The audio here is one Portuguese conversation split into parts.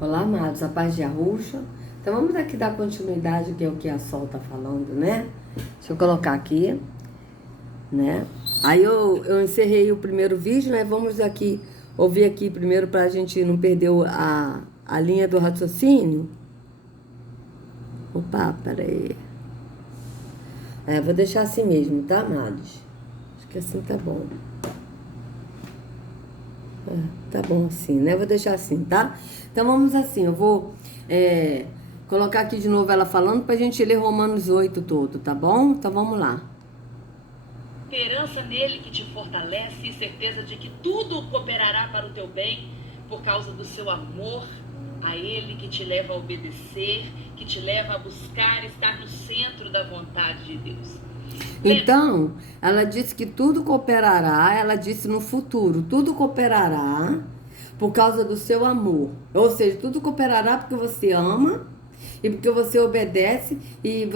Olá, amados, a paz de Arusha. Então vamos aqui dar continuidade, que é o que a Sol tá falando, né? Deixa eu colocar aqui, né? Aí eu encerrei o primeiro vídeo, né? Vamos aqui ouvir aqui primeiro para a gente não perder a linha do raciocínio. Opa, peraí. Vou deixar assim mesmo, tá, amados? Acho que assim tá bom. Tá bom assim, né? Vou deixar assim, tá? Então vamos assim, eu vou colocar aqui de novo ela falando pra gente ler Romanos 8 todo, tá bom? Então vamos lá. Esperança nele que te fortalece e certeza de que tudo cooperará para o teu bem por causa do seu amor a ele, que te leva a obedecer, que te leva a buscar estar no centro da vontade de Deus. Então, ela disse que tudo cooperará, ela disse no futuro, tudo cooperará por causa do seu amor. Ou seja, tudo cooperará porque você ama e porque você obedece e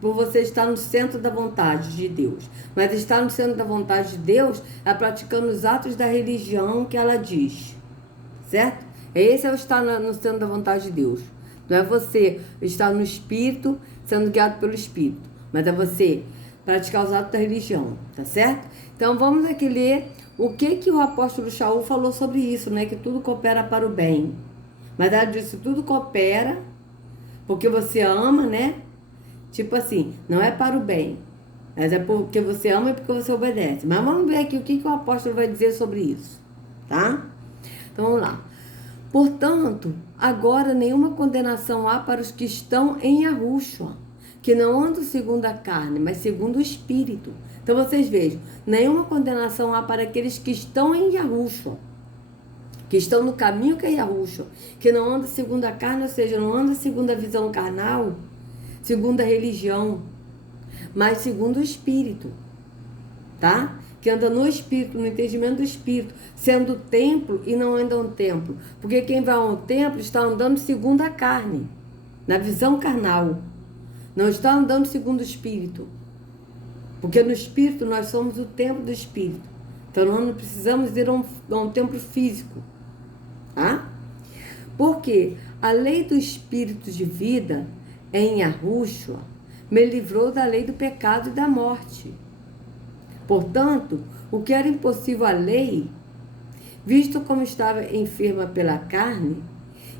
por você estar no centro da vontade de Deus. Mas estar no centro da vontade de Deus é praticando os atos da religião que ela diz, certo? Esse é o estar no centro da vontade de Deus. Não é você estar no Espírito, sendo guiado pelo Espírito, mas é você praticar os atos da religião, tá certo? Então vamos aqui ler o que o apóstolo Shaul falou sobre isso, né? Que tudo coopera para o bem. Mas ela disse, tudo coopera porque você ama, né? Tipo assim, não é para o bem, mas é porque você ama e porque você obedece. Mas vamos ver aqui o que o apóstolo vai dizer sobre isso, tá? Então vamos lá. Portanto, agora nenhuma condenação há para os que estão em Yahushua, que não andam segundo a carne, mas segundo o Espírito. Então vocês vejam, nenhuma condenação há para aqueles que estão em Yahushua, que estão no caminho que é Yahushua, que não andam segundo a carne, ou seja, não andam segundo a visão carnal, segundo a religião, mas segundo o Espírito, tá? Que anda no Espírito, no entendimento do Espírito, sendo templo e não anda um templo. Porque quem vai a um templo está andando segundo a carne, na visão carnal. Não está andando segundo o Espírito. Porque no Espírito nós somos o templo do Espírito. Então nós não precisamos ir a um templo físico. Tá? Porque a lei do Espírito de vida em Yahushua me livrou da lei do pecado e da morte. Portanto, o que era impossível à lei, visto como estava enferma pela carne,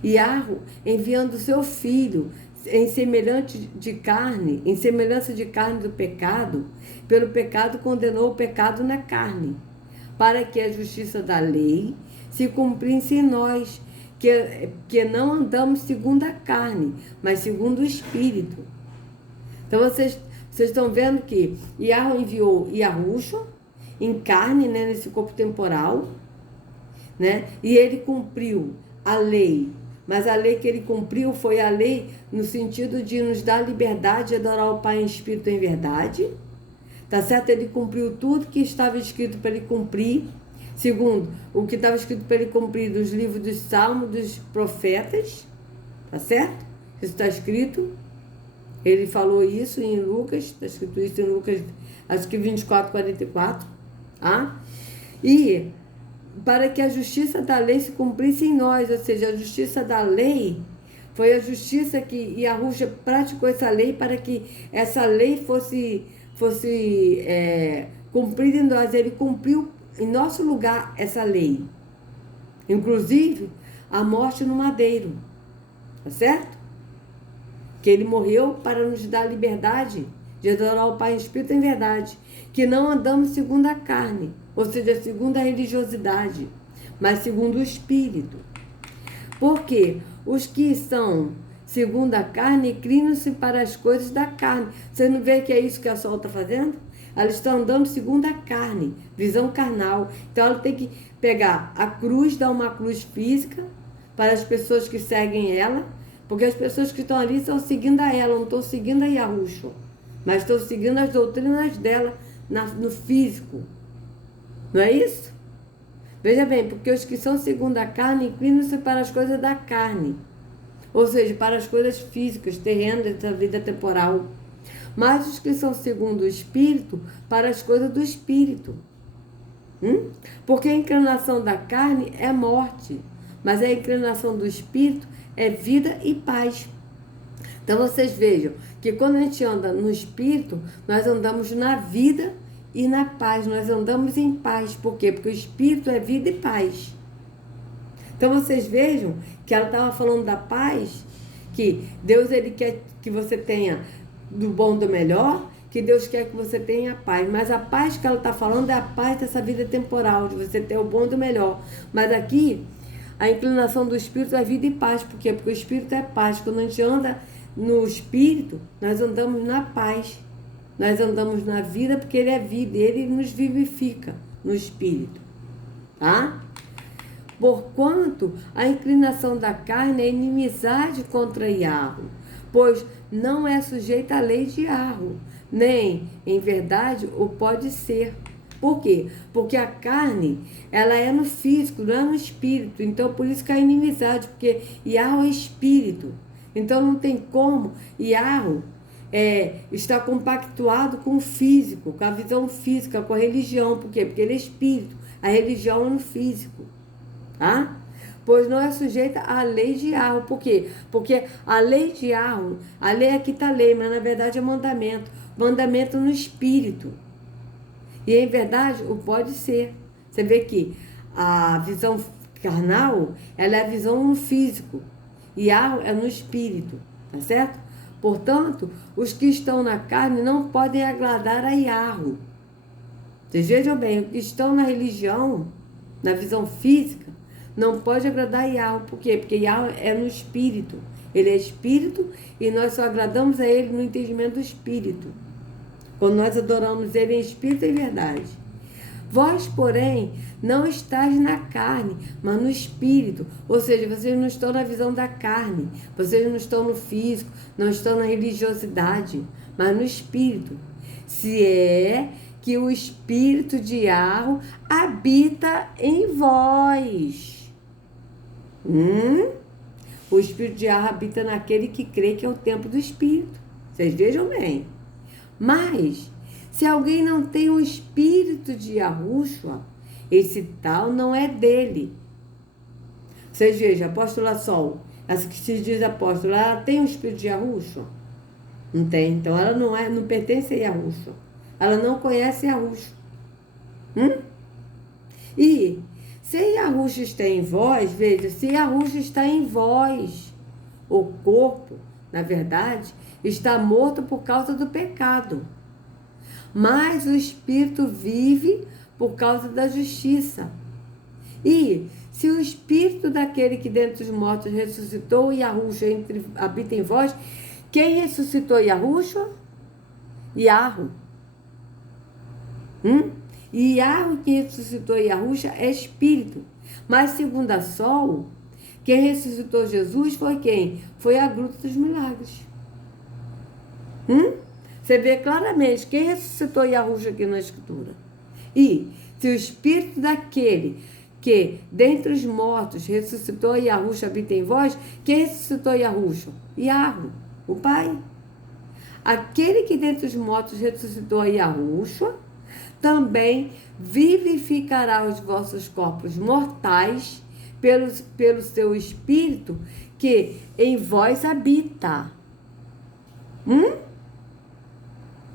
Yahweh, enviando seu filho em semelhança de carne do pecado, pelo pecado condenou o pecado na carne, para que a justiça da lei se cumprisse em nós, que não andamos segundo a carne, mas segundo o Espírito. Então vocês estão vendo que Yahweh enviou Yahushua em carne, né, nesse corpo temporal, né? E ele cumpriu a lei. Mas a lei que ele cumpriu foi a lei no sentido de nos dar liberdade de adorar o Pai em espírito e em verdade. Tá certo? Ele cumpriu tudo que estava escrito para ele cumprir. Segundo, o que estava escrito para ele cumprir dos livros dos Salmos, dos profetas. Tá certo? Isso está escrito. Ele falou isso em Lucas, está escrito isso em Lucas, acho que 24, 44. Tá? E para que a justiça da lei se cumprisse em nós, ou seja, a justiça da lei foi a justiça que Yahushua praticou essa lei para que essa lei fosse cumprida em nós. Ele cumpriu em nosso lugar essa lei, inclusive a morte no madeiro, tá certo? Que ele morreu para nos dar liberdade de adorar o Pai em espírito e em verdade, que não andamos segundo a carne, ou seja, segundo a religiosidade, mas segundo o Espírito. Porque os que são segundo a carne inclinam-se para as coisas da carne. Você não vê que é isso que a Sol está fazendo? Ela está andando segundo a carne, visão carnal. Então ela tem que pegar a cruz, dar uma cruz física para as pessoas que seguem ela, porque as pessoas que estão ali estão seguindo a ela, não estão seguindo a Yahushua, mas estão seguindo as doutrinas dela no físico. Não é isso? Veja bem, porque os que são segundo a carne inclinam-se para as coisas da carne, ou seja, para as coisas físicas, terrenas, da vida temporal. Mas os que são segundo o Espírito, para as coisas do Espírito. Porque a inclinação da carne é morte, mas a inclinação do Espírito é vida e paz. Então vocês vejam que quando a gente anda no Espírito, nós andamos na vida e na paz, nós andamos em paz. Por quê? Porque o Espírito é vida e paz. Então vocês vejam que ela estava falando da paz, que Deus ele quer que você tenha do bom do melhor, que Deus quer que você tenha a paz. Mas a paz que ela está falando é a paz dessa vida temporal, de você ter o bom do melhor. Mas aqui, a inclinação do Espírito é vida e paz. Por quê? Porque o Espírito é paz. Quando a gente anda no Espírito, nós andamos na paz. Nós andamos na vida porque Ele é vida. E Ele nos vivifica no Espírito. Tá? Porquanto a inclinação da carne é inimizade contra Iarro, pois não é sujeita à lei de Iarro, nem, em verdade, o pode ser. Por quê? Porque a carne, ela é no físico, não é no espírito. Então, por isso que é inimizade, porque Iarro é espírito. Então, não tem como Iarro está compactuado com o físico, com a visão física, com a religião. Por quê? Porque ele é espírito. A religião é no físico. Tá? Pois não é sujeita à lei de Iarro. Por quê? Porque a lei de Iarro, a lei aqui está lei, mas na verdade é mandamento. Mandamento no espírito. E em verdade, o pode ser. Você vê que a visão carnal, ela é a visão no físico. Iarro é no espírito. Tá certo? Portanto, os que estão na carne não podem agradar a Iarro. Vocês vejam bem, os que estão na religião, na visão física, não pode agradar Iarro. Por quê? Porque Iarro é no espírito. Ele é espírito e nós só agradamos a ele no entendimento do espírito. Quando nós adoramos ele em espírito e em verdade. Vós, porém, não estáis na carne, mas no espírito. Ou seja, vocês não estão na visão da carne. Vocês não estão no físico, não estão na religiosidade, mas no espírito. Se é que o espírito de Iarro habita em vós. O espírito de Iarro habita naquele que crê que é o templo do espírito. Vocês vejam bem. Mas, se alguém não tem o espírito de Yahushua, esse tal não é dele. Vocês vejam, a apóstola Sol, essa que se diz apóstola, ela tem o espírito de Yahushua? Não tem. Então, ela não pertence a Yahushua. Ela não conhece Yahushua. E se Yahushua está em vós, veja, se Yahushua está em vós, o corpo, na verdade, está morto por causa do pecado. Mas o espírito vive por causa da justiça. E se o espírito daquele que dentre os mortos ressuscitou Yahushua habita em vós, quem ressuscitou Yahushua? Iarro. E Iarro que ressuscitou Yahushua é espírito. Mas segundo a Sol, quem ressuscitou Jesus foi quem? Foi a Gruta dos Milagres. Você vê claramente quem ressuscitou Yahushua aqui na Escritura. E se o espírito daquele que dentre os mortos ressuscitou Yahushua habita em vós, quem ressuscitou Yahushua? Iarro, o Pai. Aquele que dentre os mortos ressuscitou Yahushua também vivificará os vossos corpos mortais pelo seu espírito que em vós habita.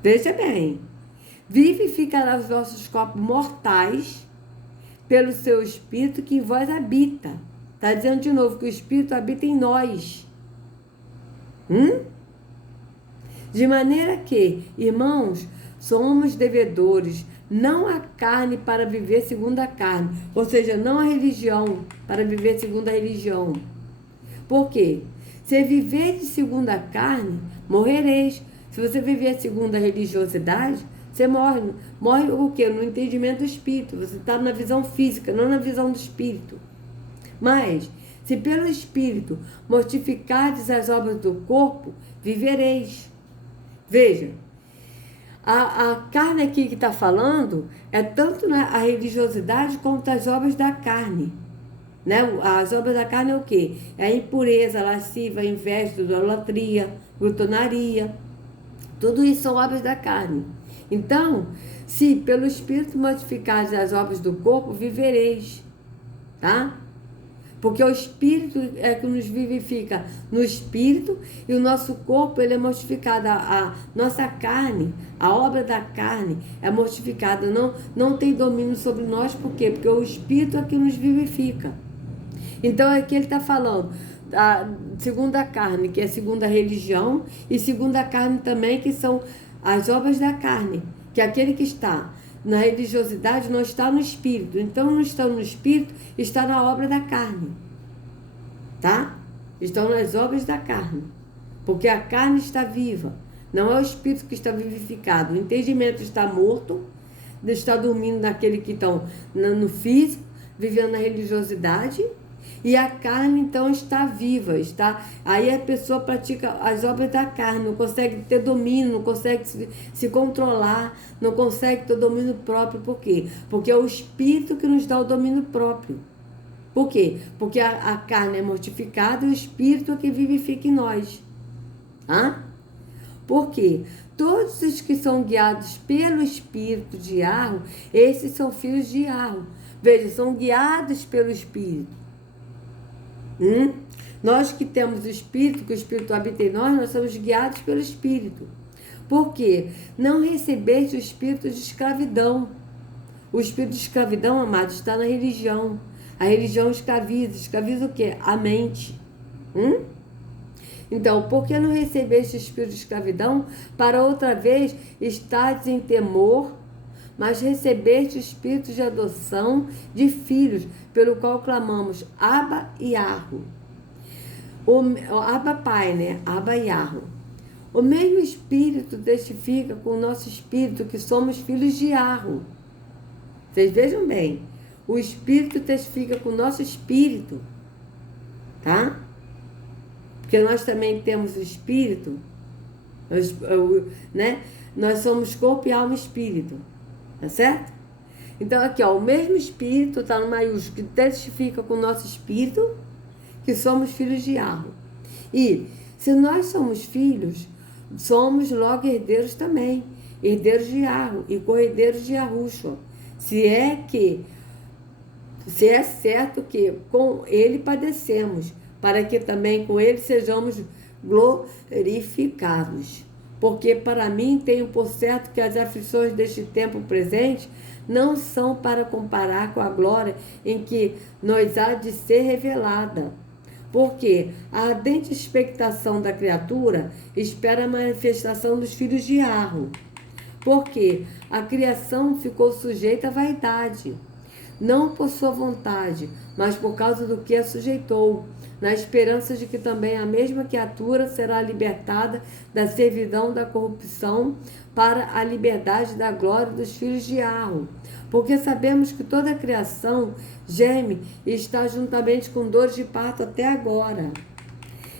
Veja bem, vivificará os vossos corpos mortais pelo seu espírito que em vós habita. Está dizendo de novo que o espírito habita em nós. De maneira que, irmãos, somos devedores, não a carne para viver segundo a carne. Ou seja, não a religião para viver segundo a religião. Por quê? Se viver de segundo a carne, morrereis. Se você viver segundo a religiosidade, você morre. Morre o quê? No entendimento do espírito. Você está na visão física, não na visão do espírito. Mas, se pelo espírito mortificardes as obras do corpo, vivereis. Veja, a carne aqui que está falando é tanto a religiosidade quanto as obras da carne. Né? As obras da carne é o quê? É a impureza, a lasciva, a inveja, a idolatria, glutonaria. Tudo isso são obras da carne. Então, se pelo Espírito mortificares as obras do corpo, vivereis. Tá? Porque o Espírito é que nos vivifica no Espírito, e o nosso corpo ele é mortificado. A nossa carne, a obra da carne é mortificada, não tem domínio sobre nós. Por quê? Porque o Espírito é que nos vivifica. Então aqui ele está falando a segunda carne, que é a segunda religião, e segunda carne também, que são as obras da carne, que aquele que está na religiosidade não está no Espírito. Então, não está no Espírito, está na obra da carne. Tá? Estão nas obras da carne. Porque a carne está viva. Não é o Espírito que está vivificado. O entendimento está morto, está dormindo naquele que estão no físico, vivendo na religiosidade. E a carne, então, está viva. Aí a pessoa pratica as obras da carne, não consegue ter domínio, não consegue se controlar, não consegue ter domínio próprio. Por quê? Porque é o Espírito que nos dá o domínio próprio. Por quê? Porque a carne é mortificada e o Espírito é que vivifica em nós. Por quê? Todos os que são guiados pelo Espírito de Yahweh, esses são filhos de Yahweh. Veja, são guiados pelo Espírito. Nós que temos o Espírito, que o Espírito habita em nós somos guiados pelo Espírito. Por quê? Não recebeste o espírito de escravidão. O espírito de escravidão, amados, está na religião. A religião escraviza o quê? A mente. Então, por que não recebeste o espírito de escravidão? Para outra vez estares em temor, mas recebeste o espírito de adoção de filhos, pelo qual clamamos Abba e Yahweh. O Abba Pai, né? Abba e Yahweh. O mesmo Espírito testifica com o nosso Espírito que somos filhos de Yahweh. Vocês vejam bem. O Espírito testifica com o nosso Espírito. Tá? Porque nós também temos o Espírito. Né? Nós somos corpo e alma e Espírito. Tá certo? Então aqui, ó, o mesmo Espírito, está no maiúsculo, que testifica com o nosso Espírito que somos filhos de Yahweh. E se nós somos filhos, somos logo herdeiros também, herdeiros de Yahweh e co-herdeiros de Yahushua. Se é certo que com ele padecemos, para que também com ele sejamos glorificados. Porque para mim tenho por certo que as aflições deste tempo presente não são para comparar com a glória em que nos há de ser revelada. Porque a ardente expectação da criatura espera a manifestação dos filhos de Yahweh. Porque a criação ficou sujeita à vaidade, não por sua vontade, mas por causa do que a sujeitou, na esperança de que também a mesma criatura será libertada da servidão da corrupção para a liberdade da glória dos filhos de Yahweh. Porque sabemos que toda a criação geme e está juntamente com dores de parto até agora.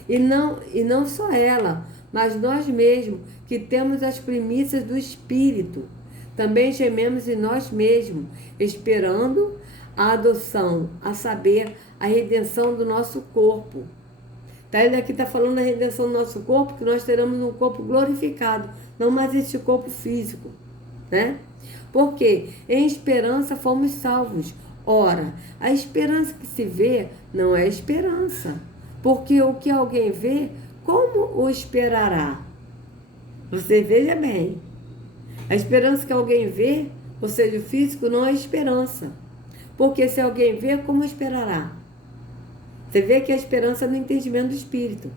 E não só ela, mas nós mesmos, que temos as primícias do Espírito, também gememos em nós mesmos, esperando a adoção, a saber, a redenção do nosso corpo. Tá? Ele aqui está falando da redenção do nosso corpo, que nós teremos um corpo glorificado, não mais este corpo físico, né? Porque em esperança fomos salvos. Ora, a esperança que se vê não é esperança, porque o que alguém vê, como o esperará? Você veja bem, a esperança que alguém vê, ou seja, o físico, não é esperança. Porque se alguém vê, como esperará? Você vê que a esperança é no entendimento do Espírito.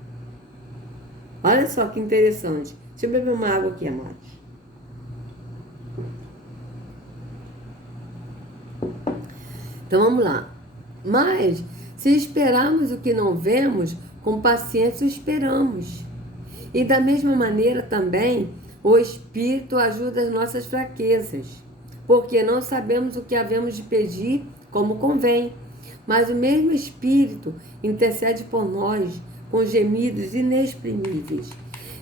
Olha só que interessante. Deixa eu beber uma água aqui, amados. Então vamos lá. Mas, se esperarmos o que não vemos, com paciência o esperamos. E da mesma maneira também, o Espírito ajuda as nossas fraquezas, porque não sabemos o que havemos de pedir como convém. Mas o mesmo Espírito intercede por nós com gemidos inexprimíveis.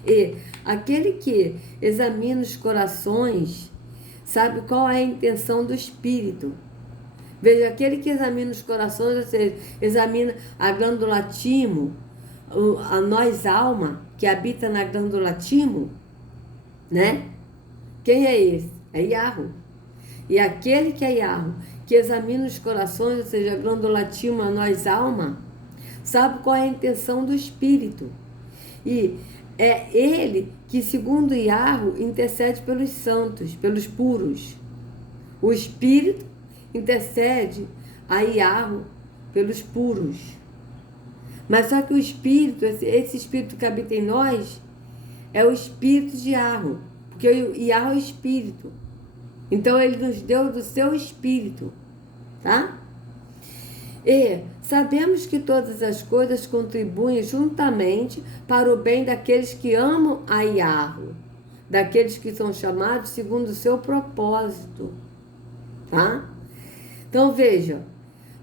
E aquele que examina os corações sabe qual é a intenção do Espírito. Veja, aquele que examina os corações, ou seja, examina a glândula timo, a nós alma, que habita na glândula timo, né? Quem é esse? É Yahweh. E aquele que é Yahweh, que examina os corações, ou seja, a glândula latima, nós alma, sabe qual é a intenção do Espírito. E é ele que, segundo Iarro, intercede pelos santos, pelos puros. O Espírito intercede a Iarro pelos puros. Mas só que o Espírito, esse Espírito que habita em nós, é o Espírito de Iarro, porque Iarro é o Espírito. Então ele nos deu do seu Espírito, tá? E sabemos que todas as coisas contribuem juntamente para o bem daqueles que amam a Iarro, daqueles que são chamados segundo o seu propósito, tá? Então veja,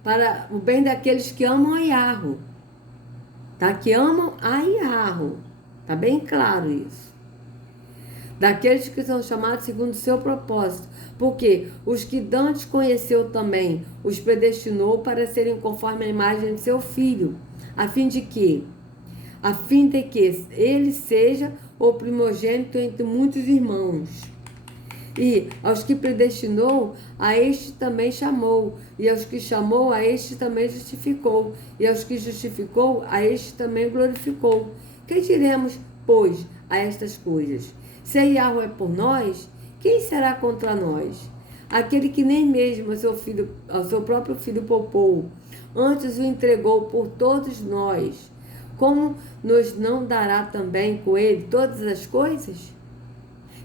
para o bem daqueles que amam a Iarro, tá? Que amam a Iarro, tá bem claro isso. Daqueles que são chamados segundo o seu propósito. Porque os que dantes conheceu também, os predestinou para serem conforme a imagem de seu Filho, a fim de que ele seja o primogênito entre muitos irmãos. E aos que predestinou, a este também chamou, e aos que chamou, a este também justificou, e aos que justificou, a este também glorificou. Que diremos, pois, a estas coisas? Se Iarro é por nós, quem será contra nós? Aquele que nem mesmo ao seu próprio filho poupou, antes o entregou por todos nós, como nos não dará também com ele todas as coisas?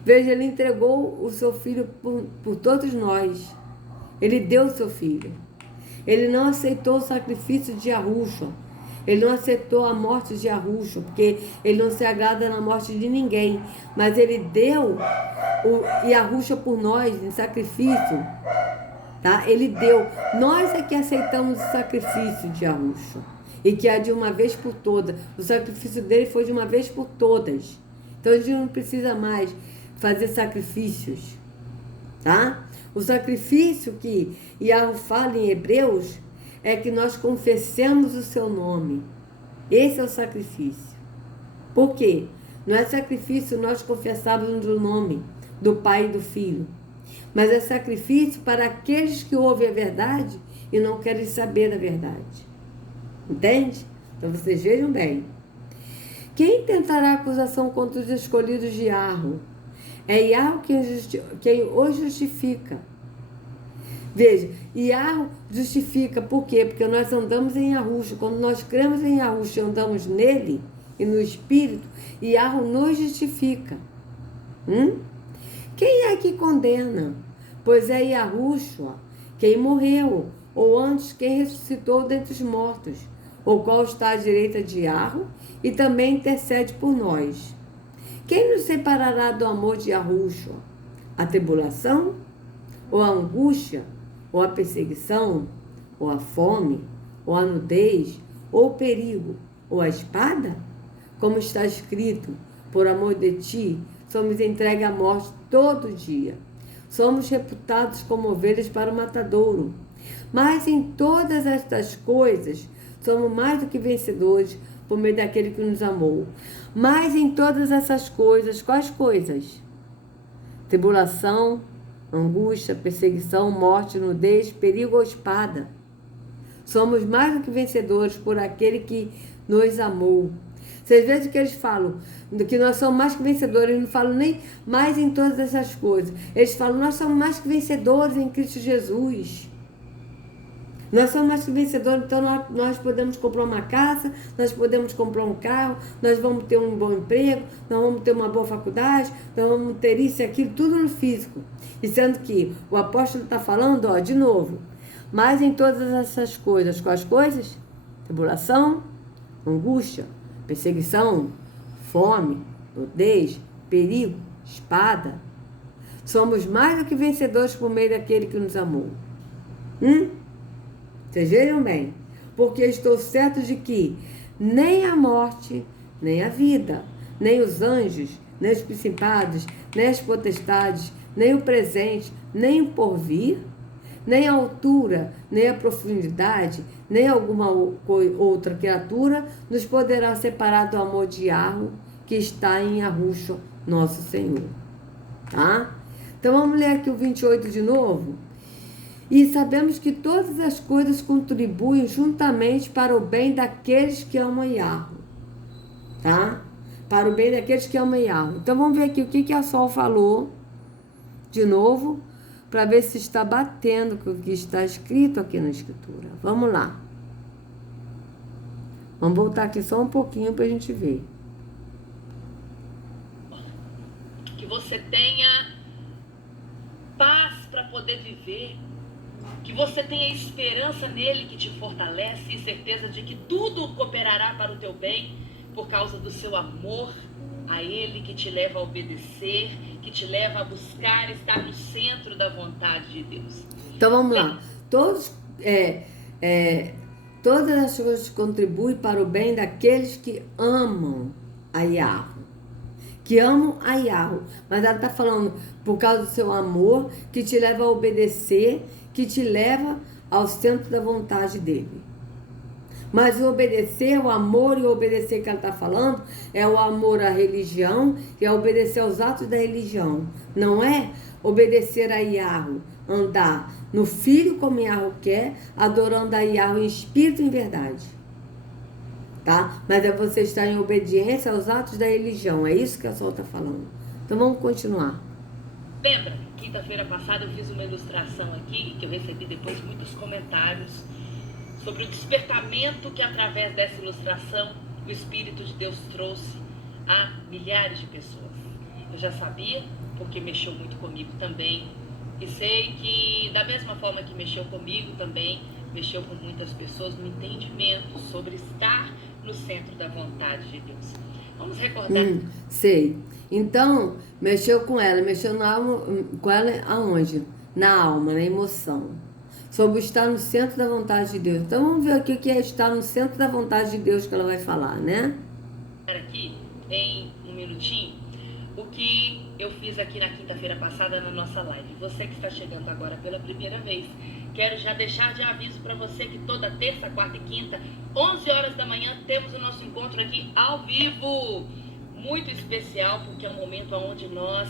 Veja, ele entregou o seu filho por todos nós. Ele deu o seu filho. Ele não aceitou o sacrifício de Yahushua. Ele não aceitou a morte de Yahushua, porque ele não se agrada na morte de ninguém. Mas ele deu o Yahushua por nós em sacrifício. Tá? Ele deu. Nós é que aceitamos o sacrifício de Yahushua. E que é de uma vez por todas. O sacrifício dele foi de uma vez por todas. Então a gente não precisa mais fazer sacrifícios. Tá? O sacrifício que Yahweh fala em Hebreus é que nós confessemos o seu nome. Esse é o sacrifício. Por quê? Não é sacrifício nós confessarmos o nome do Pai e do Filho, mas é sacrifício para aqueles que ouvem a verdade e não querem saber da verdade. Entende? Então vocês vejam bem. Quem tentará acusação contra os escolhidos de Yahweh? É Yahweh quem os justifica. Veja, Yahweh justifica, por quê? Porque nós andamos em Yahushua. Quando nós cremos em Yahushua, andamos nele e no Espírito, Yahweh nos justifica. Quem é que condena? Pois é Yahushua quem morreu, ou antes quem ressuscitou dentre os mortos, o qual está à direita de Yahweh e também intercede por nós. Quem nos separará do amor de Yahushua? A tribulação? Ou a angústia? Ou a perseguição? Ou a fome? Ou a nudez? Ou o perigo? Ou a espada? Como está escrito, por amor de ti, somos entregues à morte todo dia. Somos reputados como ovelhas para o matadouro. Mas em todas estas coisas, somos mais do que vencedores por meio daquele que nos amou. Mas em todas essas coisas, quais coisas? Tribulação, angústia, perseguição, morte, nudez, perigo ou espada. Somos mais do que vencedores por aquele que nos amou. Vocês veem que eles falam que nós somos mais que vencedores, eles não falam nem mais em todas essas coisas. Eles falam, nós somos mais que vencedores em Cristo Jesus. Nós somos mais que vencedores, então nós podemos comprar uma casa, nós podemos comprar um carro, nós vamos ter um bom emprego, nós vamos ter uma boa faculdade, nós vamos ter isso e aquilo, tudo no físico. E sendo que o apóstolo está falando, ó, de novo, mas em todas essas coisas, quais coisas? Tribulação, angústia, perseguição, fome, nudez, perigo, espada. Somos mais do que vencedores por meio daquele que nos amou. Vocês vejam bem, porque estou certo de que nem a morte, nem a vida, nem os anjos, nem os principados, nem as potestades, nem o presente, nem o porvir, nem a altura, nem a profundidade, nem alguma outra criatura nos poderá separar do amor de Yahweh que está em Yahushua, nosso Senhor. Tá? Então vamos ler aqui o 28 de novo. E sabemos que todas as coisas contribuem juntamente para o bem daqueles que amam Yahweh. Tá? Para o bem daqueles que amam Yahweh. Então vamos ver aqui o que a Sol falou de novo, para ver se está batendo com o que está escrito aqui na escritura. Vamos lá. Vamos voltar aqui só um pouquinho para a gente ver. Que você tenha paz para poder viver. Que você tenha esperança nele que te fortalece e certeza de que tudo cooperará para o teu bem por causa do seu amor a ele, que te leva a obedecer, que te leva a buscar estar no centro da vontade de Deus. Então vamos lá. Todas as coisas contribuem para o bem daqueles que amam a Yahweh. Que amam a Yahweh. Mas ela está falando por causa do seu amor, que te leva a obedecer, que te leva ao centro da vontade dele. Mas o obedecer, o amor e o obedecer que ela está falando é o amor à religião e é obedecer aos atos da religião. Não é obedecer a Yahweh, andar no Filho como Yahweh quer, adorando a Yahweh em espírito e em verdade. Tá? Mas é você estar em obediência aos atos da religião. É isso que a Sol está falando. Então vamos continuar. Lembra? Quinta-feira passada eu fiz uma ilustração aqui, que eu recebi depois muitos comentários sobre o despertamento que, através dessa ilustração, o Espírito de Deus trouxe a milhares de pessoas. Eu já sabia, porque mexeu muito comigo também, e sei que, da mesma forma que mexeu comigo também, mexeu com muitas pessoas no entendimento sobre estar no centro da vontade de Deus. Vamos recordar? Sei. Então, mexeu com ela com ela aonde? Na alma, na emoção. Sobre estar no centro da vontade de Deus. Então vamos ver aqui o que é estar no centro da vontade de Deus que ela vai falar, né? Aqui, em um minutinho, o que eu fiz aqui na quinta-feira passada na nossa live. Você que está chegando agora pela primeira vez, quero já deixar de aviso para você que toda terça, quarta e quinta, 11 horas da manhã, temos o nosso encontro aqui ao vivo. Muito especial, porque é um momento onde nós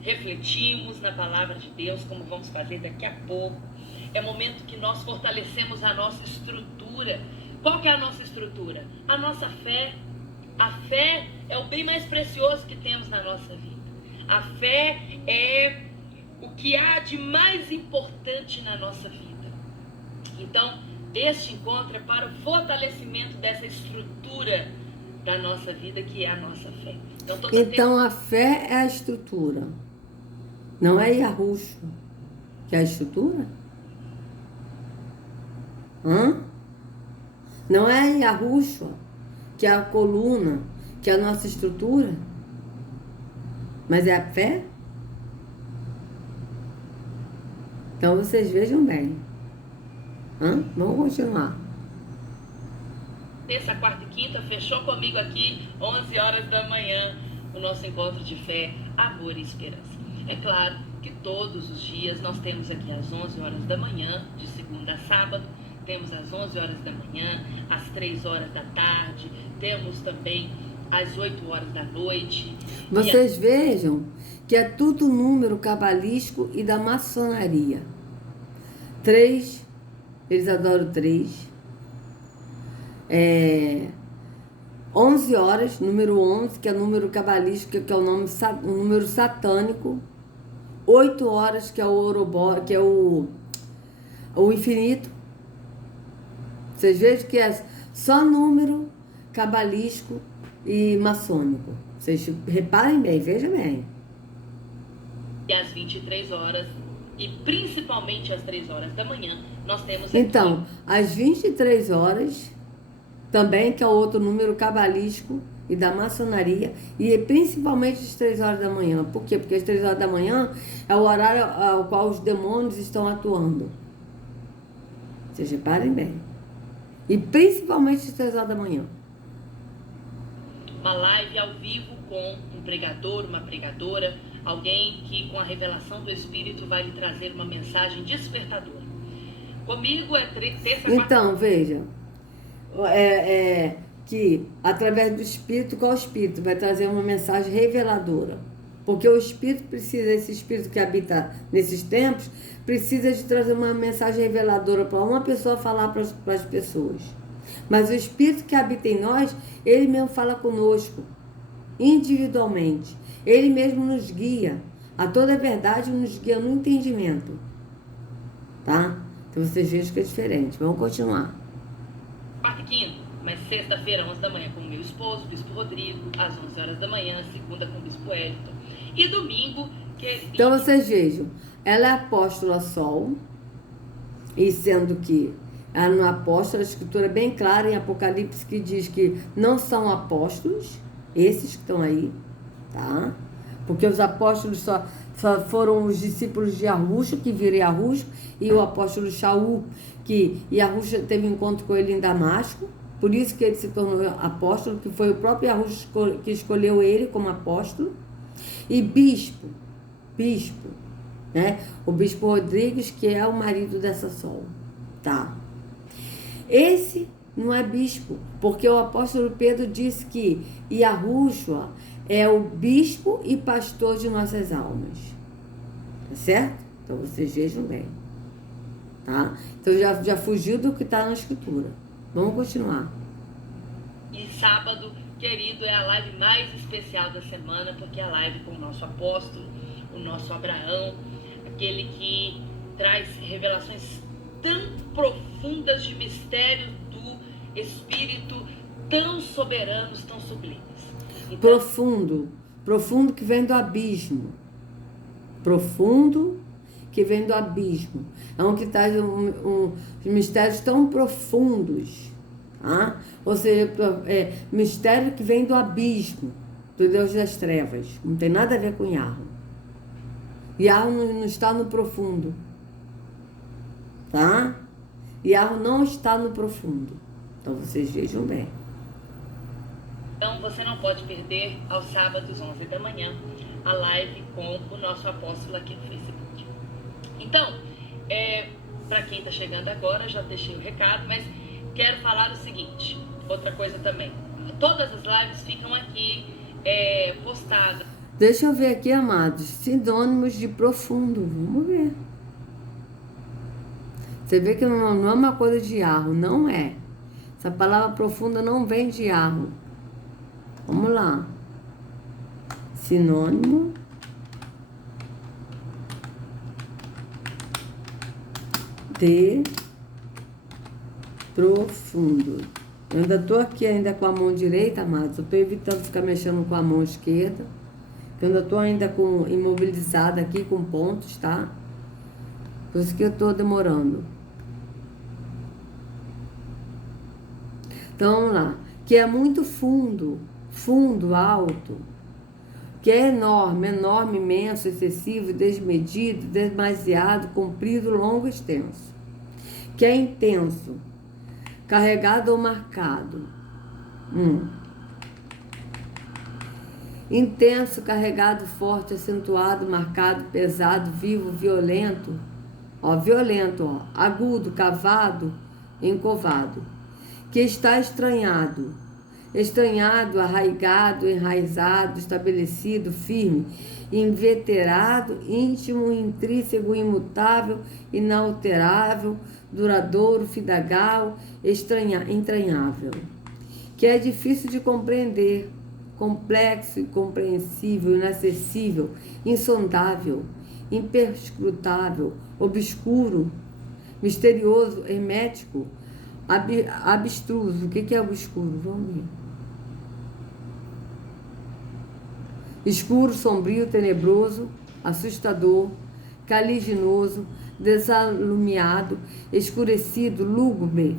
refletimos na palavra de Deus, como vamos fazer daqui a pouco. É momento que nós fortalecemos a nossa estrutura. Qual que é a nossa estrutura? A nossa fé. A fé é o bem mais precioso que temos na nossa vida. A fé é o que há de mais importante na nossa vida. Então, este encontro é para o fortalecimento dessa estrutura da nossa vida, que é a nossa fé. Então a fé é a estrutura. Não é Yahushua que é a estrutura? Não é Yahushua que é a coluna, que é a nossa estrutura? Mas é a fé? Então vocês vejam bem. Vamos continuar. Terça, quarta e quinta, fechou comigo aqui, 11 horas da manhã, o nosso encontro de fé, amor e esperança. É claro que todos os dias nós temos aqui às 11 horas da manhã, de segunda a sábado, temos às 11 horas da manhã, às 3 horas da tarde, temos também às 8 horas da noite. Vocês vejam que é tudo número cabalístico e da maçonaria. 3, eles adoram 3. 11 horas, número 11, que é número cabalístico, que é o número satânico. 8 horas, que é o Ouroboros, que é o infinito. Vocês vejam que é só número cabalístico e maçônico. Vocês reparem bem, vejam bem. E às 23 horas, e principalmente às 3 horas da manhã, nós temos aqui... Então, às 23 horas, também, que é o outro número cabalístico e da maçonaria, e principalmente às 3 horas da manhã. Por quê? Porque às 3 horas da manhã é o horário ao qual os demônios estão atuando. Vocês reparem bem. E principalmente às 3 horas da manhã. Uma live ao vivo com um pregador, uma pregadora, alguém que com a revelação do Espírito vai lhe trazer uma mensagem despertadora. Comigo é terça, Então, veja, que através do Espírito, qual Espírito? Vai trazer uma mensagem reveladora. Porque o Espírito precisa, esse Espírito que habita nesses tempos, precisa de trazer uma mensagem reveladora para uma pessoa falar para as pessoas. Mas o Espírito que habita em nós, ele mesmo fala conosco, individualmente. Ele mesmo nos guia. A toda a verdade nos guia no entendimento. Tá? Então vocês vejam que é diferente. Vamos continuar. Quarta e quinta, mas sexta-feira, 11 da manhã, com o meu esposo, o Bispo Rodrigo, às 11 horas da manhã, segunda com o Bispo Wellington. E domingo, Então vocês vejam, ela é apóstola Sol, e sendo que ela não é apóstola, a escritura é bem clara em Apocalipse que diz que não são apóstolos, esses que estão aí, tá? Porque os apóstolos só foram os discípulos de Yahusha, que viram Yahusha, e o apóstolo Shaul, que Yahusha teve um encontro com ele em Damasco, por isso que ele se tornou apóstolo, que foi o próprio Yahusha que escolheu ele como apóstolo. E bispo, né? O Bispo Rodrigues, que é o marido dessa Sol, tá? Esse não é bispo, porque o apóstolo Pedro disse que Yahushua é o bispo e pastor de nossas almas, tá certo? Então vocês vejam bem, tá? Então já fugiu do que está na escritura. Vamos continuar. E sábado, querido, é a live mais especial da semana, porque é a live com o nosso apóstolo, o nosso Abraão, aquele que traz revelações tão profundas de mistérios do Espírito, tão soberanos, tão sublimes. Então, profundo que vem do abismo. Profundo que vem do abismo. É um que traz mistérios tão profundos. Tá? Ou seja, mistério que vem do abismo, do Deus das trevas. Não tem nada a ver com Yahweh. Yahweh não está no profundo. Tá? Yahweh não está no profundo. Então vocês vejam bem. Então você não pode perder aos sábados, 11 da manhã, a live com o nosso apóstolo aqui no Facebook. Então, para quem está chegando agora, já deixei o recado, mas quero falar o seguinte, outra coisa também. Todas as lives ficam aqui postadas. Deixa eu ver aqui, amados, sinônimos de profundo. Vamos ver. Você vê que não é uma coisa de Yahweh, não é. Essa palavra profunda não vem de Yahweh. Vamos lá. Sinônimo de profundo. Eu ainda estou aqui ainda com a mão direita, amados. Eu estou evitando ficar mexendo com a mão esquerda. Eu ainda estou ainda imobilizada aqui com pontos, tá? Por isso que eu estou demorando. Então, vamos lá. Que é muito fundo, alto. Que é enorme, imenso, excessivo, desmedido, demasiado, comprido, longo, extenso. Que é intenso, carregado ou marcado. Intenso, carregado, forte, acentuado, marcado, pesado, vivo, violento. Violento, agudo, cavado, encovado. Que está estranhado, arraigado, enraizado, estabelecido, firme, inveterado, íntimo, intrínseco, imutável, inalterável, duradouro, fidagal, entranhável. Que é difícil de compreender, complexo, incompreensível, inacessível, insondável, imperscrutável, obscuro, misterioso, hermético, abstruso. O que é obscuro? Vamos ver. Escuro, sombrio, tenebroso, assustador, caliginoso, desalumiado, escurecido, lúgubre,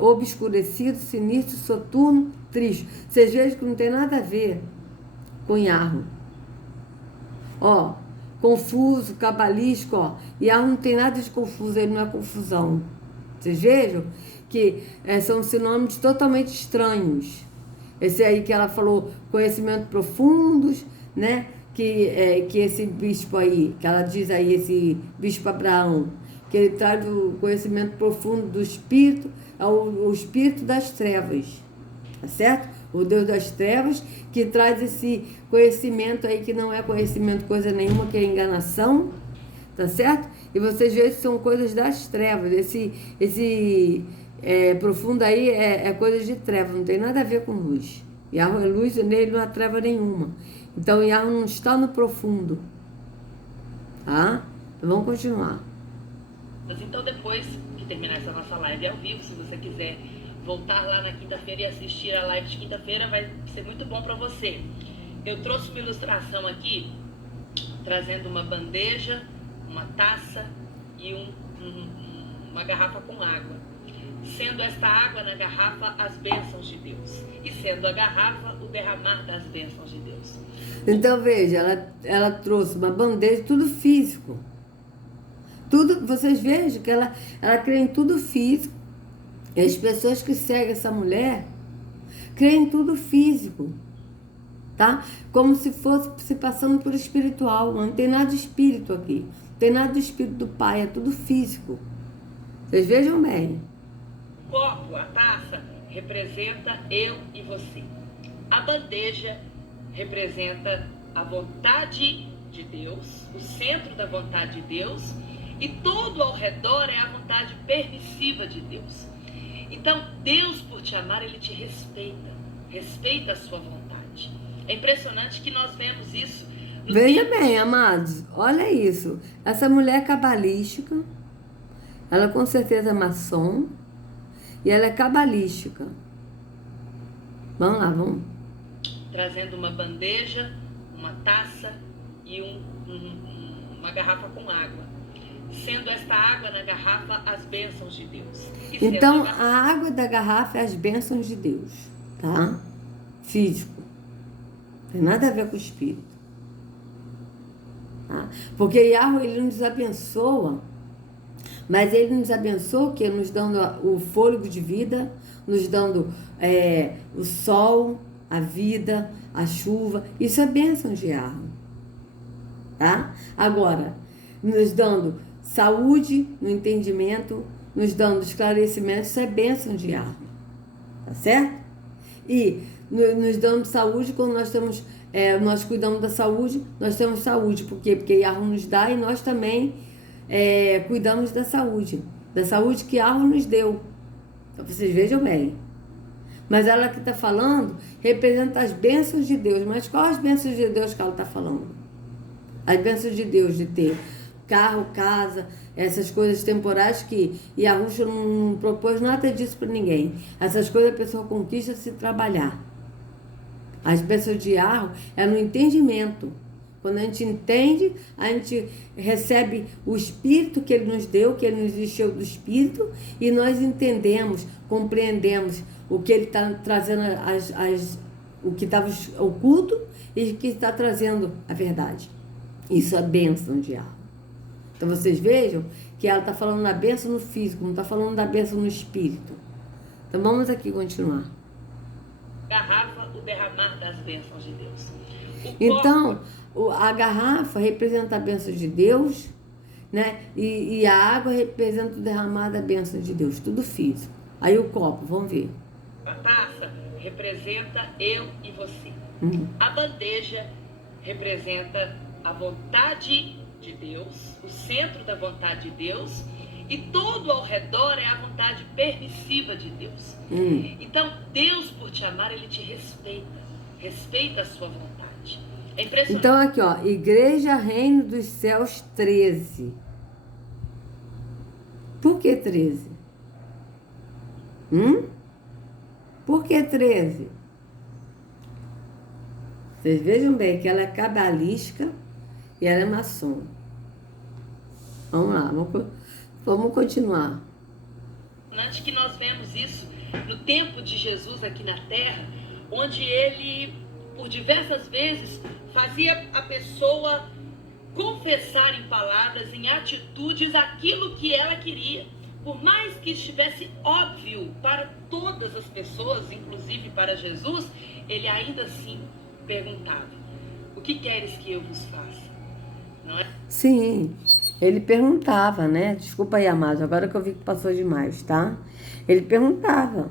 obscurecido, sinistro, soturno, triste. Vocês vejam que não tem nada a ver com Yahweh. Confuso, cabalístico, Yahweh não tem nada de confuso, ele não é confusão. Vocês vejam que são sinônimos totalmente estranhos. Esse aí que ela falou, conhecimentos profundos, né? Que esse bispo aí, que ela diz aí, esse bispo Abraão, que ele traz o conhecimento profundo do espírito, o espírito das trevas. tá certo? O Deus das trevas, que traz esse conhecimento aí que não é conhecimento coisa nenhuma, que é enganação, tá certo? E vocês veem que são coisas das trevas. Esse profundo aí é coisa de treva, não tem nada a ver com luz. Yahweh é luz e nele não há treva nenhuma. Então Yahweh não está no profundo, tá? Então vamos continuar. Então, depois que terminar essa nossa live ao vivo, se você quiser voltar lá na quinta-feira e assistir a live de quinta-feira, vai ser muito bom para você. Eu trouxe uma ilustração aqui, trazendo uma bandeja, uma taça e uma garrafa com água. Sendo esta água na garrafa as bênçãos de Deus, e sendo a garrafa o derramar das bênçãos de Deus. Então veja, ela trouxe uma bandeja, tudo físico. Tudo, vocês vejam que ela crê em tudo físico. E as pessoas que seguem essa mulher creem em tudo físico, tá? Como se fosse se passando por espiritual. Não tem nada de espírito aqui. Não tem nada do espírito do Pai, é tudo físico. Vocês vejam bem. O copo, a taça, representa eu e você. A bandeja representa a vontade de Deus, o centro da vontade de Deus, e todo ao redor é a vontade permissiva de Deus. Então, Deus, por te amar, Ele te respeita a sua vontade. É impressionante que nós vemos isso. Veja bem, amados, olha isso. Essa mulher é cabalística, ela com certeza é maçom, e ela é cabalística. Vamos lá, vamos. Trazendo uma bandeja, uma taça e uma garrafa com água. Sendo esta água na garrafa as bênçãos de Deus. Então, a água da garrafa é as bênçãos de Deus, tá? Físico. Não tem nada a ver com o espírito. Tá? Porque Yahweh, Ele nos abençoa, mas Ele nos abençoa que nos dando o fôlego de vida, nos dando o sol, a vida, a chuva. Isso é bênção de Yahweh. Tá? Agora, nos dando saúde no entendimento, nos dando esclarecimento, isso é bênção de Yahweh. Tá certo? E nos dando saúde, quando nós cuidamos da saúde, nós temos saúde. Por quê? Porque Yahweh nos dá e nós também cuidamos da saúde que Yahweh nos deu. Então vocês vejam bem. Mas ela que está falando representa as bênçãos de Deus. Mas quais as bênçãos de Deus que ela está falando? As bênçãos de Deus de ter carro, casa, essas coisas temporais que Yahushua não propôs nada disso para ninguém. Essas coisas a pessoa conquista se trabalhar. As bênçãos de Yahweh é no entendimento. Quando a gente entende, a gente recebe o Espírito que Ele nos deu, que Ele nos encheu do Espírito, e nós entendemos, compreendemos o que Ele está trazendo, o que estava oculto e o que está trazendo a verdade. Isso é bênção de Yahweh. Então vocês vejam que ela está falando da bênção no físico, não está falando da bênção no espírito. Então vamos aqui continuar. Garrafa, o derramar das bênçãos de Deus. Então, a garrafa representa a bênção de Deus, né? E a água representa o derramar da bênção de Deus, tudo físico. Aí o copo, vamos ver. A taça representa eu e você. A bandeja representa a vontade de Deus, o centro da vontade de Deus, e todo ao redor é a vontade permissiva de Deus. Então, Deus, por te amar, Ele te respeita a sua vontade. É impressionante. Então, aqui, ó, Igreja Reino dos Céus 13. Por que 13? Por que 13? Vocês vejam bem que ela é cabalística e ela é maçom. Vamos lá, vamos continuar. Antes que nós vemos isso no tempo de Jesus aqui na Terra, onde Ele, por diversas vezes, fazia a pessoa confessar em palavras, em atitudes, aquilo que ela queria. Por mais que estivesse óbvio para todas as pessoas, inclusive para Jesus, Ele ainda assim perguntava: o que queres que eu vos faça? Não é? Sim, ele perguntava, né? Desculpa aí, amado, agora que eu vi que passou demais, tá? Ele perguntava: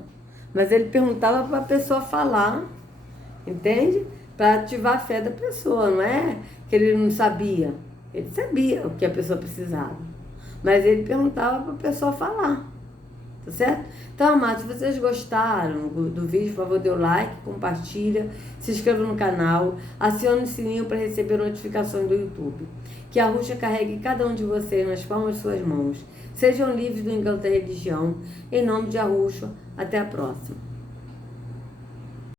Mas ele perguntava para a pessoa falar, entende? Para ativar a fé da pessoa, não é que ele não sabia. Ele sabia o que a pessoa precisava. Mas ele perguntava para a pessoa falar. Tá certo? Então, amados, se vocês gostaram do vídeo, por favor, dê o like, compartilha, se inscreva no canal, acione o sininho para receber notificações do YouTube. Que a Ruxa carregue cada um de vocês nas palmas de suas mãos. Sejam livres do engano da religião. Em nome de Arruxa, até a próxima.